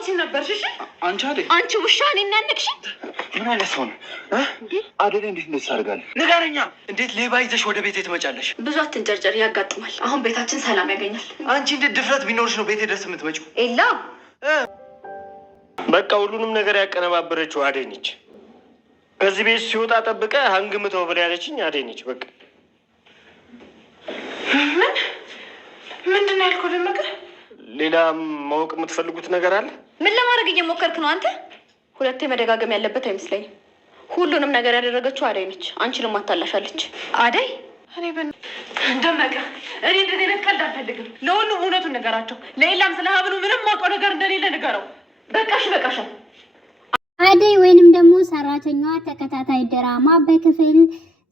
ራቁት ነበርሽ? እሺ አንቺ ውሻ እኔን ያነቅሽ ምን አይነት ሰው ነው? አደይ እንዴት እንደዚህ ታደርጋለህ? ንገረኛ። እንዴት ሌባ ይዘሽ ወደ ቤቴ ትመጫለሽ? ብዙ አትንጨርጨር፣ ያጋጥማል። አሁን ቤታችን ሰላም ያገኛል። አንቺ እንዴት ድፍረት ቢኖርሽ ነው ቤቴ ድረስ የምትመጪው? ኤላ በቃ ሁሉንም ነገር ያቀነባበረችው አደይ ነች። ከዚህ ቤት ሲወጣ ጠብቀ አንግምተው ብላ ያለችኝ አደይ ነች። በቃ ምንድን ነው ያልኩህ? ደመቀ ሌላ ማወቅ የምትፈልጉት ነገር አለ? ምን ለማድረግ እየሞከርክ ነው አንተ? ሁለቴ መደጋገም ያለበት አይመስለኝም። ሁሉንም ነገር ያደረገችው አደይ ነች። አንቺንም አታላሻለች አደይ። ደመቀ እኔ እንደዚህ አይነት ቀልድ አልፈልግም። ለሁሉም እውነቱን ንገራቸው። ለሌላም ስለ ሀብሉ ምንም ማውቀው ነገር እንደሌለ ንገረው። በቃሽ። አደይ ወይንም ደግሞ ሰራተኛዋ ተከታታይ ድራማ በክፍል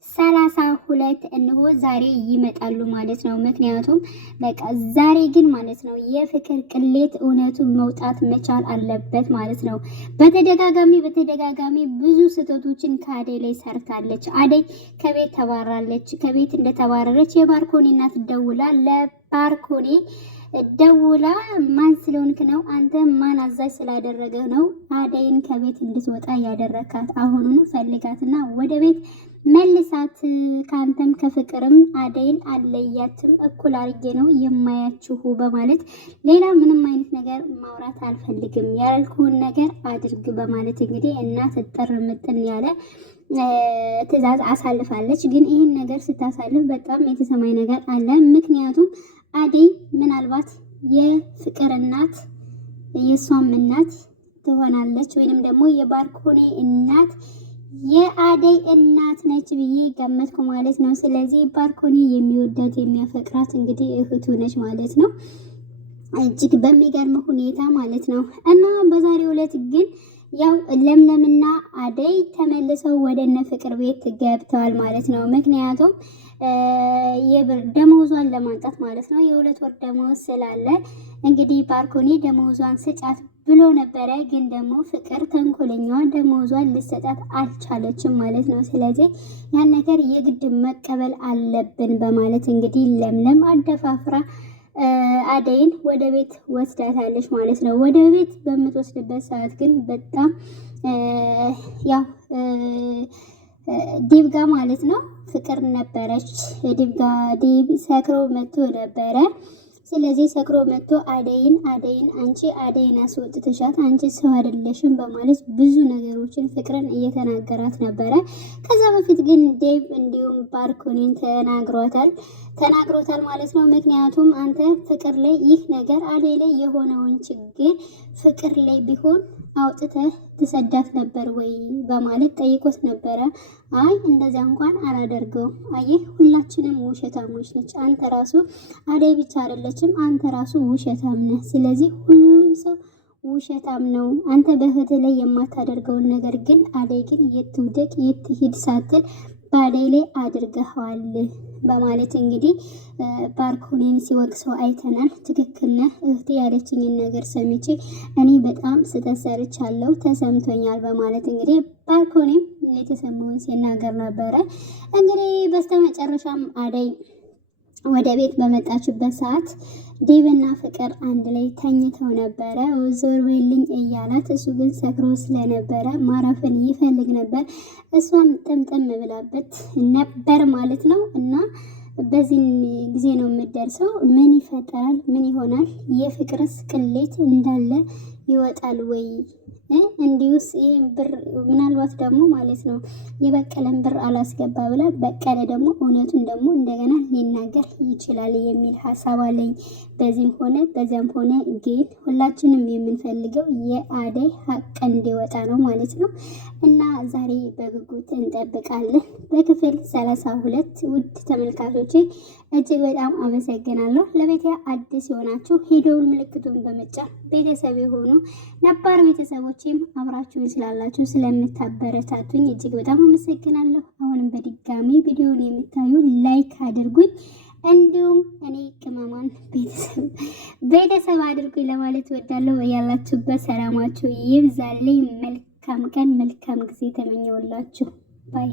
32 እንሆ ዛሬ ይመጣሉ ማለት ነው። ምክንያቱም በቃ ዛሬ ግን ማለት ነው የፍቅር ቅሌት እውነቱ መውጣት መቻል አለበት ማለት ነው። በተደጋጋሚ ብዙ ስህተቶችን ከአደይ ላይ ሰርታለች። አደይ ከቤት ተባራለች። ከቤት እንደተባረረች የባርኮኒ እናት ለባርኮኒ ደውላ ማን ስለሆንክ ነው አንተ ማን አዛዥ ስላደረገ ነው አደይን ከቤት እንድትወጣ ያደረካት? አሁኑን ፈልጋትና ወደ ቤት መልሳት። ካንተም ከፍቅርም አደይን አለያትም፣ እኩል አርጌ ነው የማያችሁ በማለት ሌላ ምንም አይነት ነገር ማውራት አልፈልግም፣ ያልኩህን ነገር አድርግ በማለት እንግዲህ እናት ጥር ምጥን ያለ ትዕዛዝ አሳልፋለች። ግን ይህን ነገር ስታሳልፍ በጣም የተሰማኝ ነገር አለ። ምክንያቱም አደይ ምናልባት የፍቅር እናት የሷም እናት ትሆናለች፣ ወይንም ደግሞ የባርኮኒ እናት የአደይ እናት ነች ብዬ ገመትኩ ማለት ነው። ስለዚህ ባርኮኒ የሚወዳት የሚያፈቅራት እንግዲህ እህቱ ነች ማለት ነው፣ እጅግ በሚገርም ሁኔታ ማለት ነው። እና በዛሬው ዕለት ግን ያው ለምለምና አደይ ተመልሰው ወደ እነ ፍቅር ቤት ገብተዋል ማለት ነው። ምክንያቱም የብር ደሞዟን ለማንጣት ማለት ነው። የ2 ወር ደሞዝ ስላለ እንግዲህ ባርኮኒ ደሞዟን ስጫት ብሎ ነበረ። ግን ደግሞ ፍቅር ተንኮለኛዋ ደሞዟን ልሰጣት አልቻለችም ማለት ነው። ስለዚህ ያን ነገር የግድ መቀበል አለብን በማለት እንግዲህ ለምለም አደፋፍራ አደይን ወደ ቤት ወስዳታለች ማለት ነው። ወደ ቤት በምትወስድበት ሰዓት ግን በጣም ያው ዲብ ጋ ማለት ነው ፍቅር ነበረች። ዲብ ሰክሮ መጥቶ ነበረ። ስለዚህ ሰክሮ መጥቶ አደይን አንቺ አደይን አስወጥተሻት አንቺ ሰው አይደለሽም በማለት ብዙ ነገሮችን ፍቅርን እየተናገራት ነበረ። ከዛ በፊት ግን ዴቭ እንዲሁም ባርኮኒን ተናግሮታል ማለት ነው። ምክንያቱም አንተ ፍቅር ላይ ይህ ነገር አደይ ላይ የሆነውን ችግር ፍቅር ላይ ቢሆን አውጥተህ ትሰዳት ነበር ወይ በማለት ጠይቆት ነበረ። አይ እንደዛ እንኳን አላደርገው። አየህ ሁላችንም ውሸታሞች ነች። አንተ ራሱ አደይ ብቻ አይደለችም፣ አንተ ራሱ ውሸታም ነህ። ስለዚህ ሁሉም ሰው ውሸታም ነው። አንተ በህት ላይ የማታደርገውን ነገር ግን አደይ ግን የትውደቅ የትሂድ ሳትል በአደይ ላይ አድርገዋል በማለት እንግዲህ ባርኮኒን ሲወቅሰው አይተናል። ትክክል ነህ እህቴ ያለችኝን ነገር ሰምቼ እኔ በጣም ስተሰርቻለሁ ተሰምቶኛል በማለት እንግዲህ ባርኮኒም የተሰማውን ሲናገር ነበረ። እንግዲህ በስተመጨረሻም አደይ ወደ ቤት በመጣችበት ሰዓት ዴቭና ፍቅር አንድ ላይ ተኝተው ነበረ። ዞር በልኝ እያላት እሱ ግን ሰክሮ ስለነበረ ማረፍን ይፈልግ ነበር። እሷም ጥምጥም ብላበት ነበር ማለት ነው። እና በዚህ ጊዜ ነው የምደርሰው። ምን ይፈጠራል? ምን ይሆናል? የፍቅርስ ቅሌት እንዳለ ይወጣል ወይ? እንዲሁስ ይሄን ብር ምናልባት ደግሞ ማለት ነው የበቀለን ብር አላስገባ ብላ በቀለ ደግሞ እውነቱን ደግሞ እንደገና ሊናገር ይችላል የሚል ሀሳብ አለኝ። በዚህም ሆነ በዚያም ሆነ ግን ሁላችንም የምንፈልገው የአደይ ሀቅ እንዲወጣ ነው ማለት ነው። እና ዛሬ በጉጉት እንጠብቃለን በክፍል 32። ውድ ተመልካቾቼ እጅግ በጣም አመሰግናለሁ። ለቤቴ አዲስ የሆናችሁ ሄዶውን ምልክቱን በመጫን ቤተሰብ የሆኑ ነባር ቤተሰቦችም አብራችሁን ስላላችሁ ስለምታበረታቱኝ እጅግ በጣም አመሰግናለሁ። አሁንም በድጋሚ ቪዲዮውን የምታዩ ላይክ አድርጉኝ፣ እንዲሁም እኔ ቅመማን ቤተሰብ አድርጉኝ ለማለት ወዳለሁ። ያላችሁበት ሰላማችሁ ይብዛልኝ። መልካም ቀን መልካም ጊዜ ተመኘውላችሁ። ባይ